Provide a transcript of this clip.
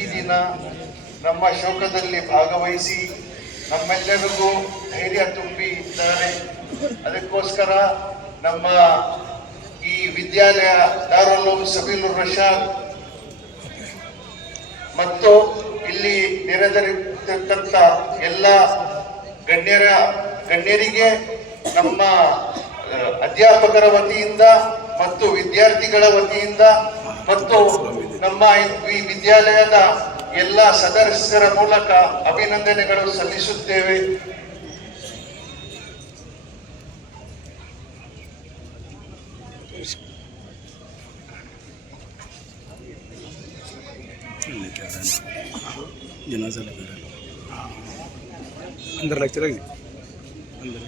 ಈ ದಿನ ನಮ್ಮ ಶೋಕದಲ್ಲಿ ಭಾಗವಹಿಸಿ ನಮ್ಮೆಲ್ಲರಿಗೂ ಧೈರ್ಯ ತುಂಬಿದ್ದಾರೆ. ಅದಕ್ಕೋಸ್ಕರ ನಮ್ಮ ಈ ವಿದ್ಯಾಲಯ ದಾರುಲ್ ಉಲೂಮ್ ಸಬೀಲುರ್ ರಶಾದ್ ಮತ್ತು ಇಲ್ಲಿ ನೆರೆದಿರತಕ್ಕಂಥ ಎಲ್ಲ ಗಣ್ಯರಿಗೆ ನಮ್ಮ ಅಧ್ಯಾಪಕರ ವತಿಯಿಂದ ಮತ್ತು ವಿದ್ಯಾರ್ಥಿಗಳ ವತಿಯಿಂದ ಮತ್ತು ನಮ್ಮ ಈ ವಿದ್ಯಾಲಯದ ಎಲ್ಲ ಸದಸ್ಯರ ಮೂಲಕ ಅಭಿನಂದನೆಗಳು ಸಲ್ಲಿಸುತ್ತೇವೆ. अंदर लेक्चर है अंदर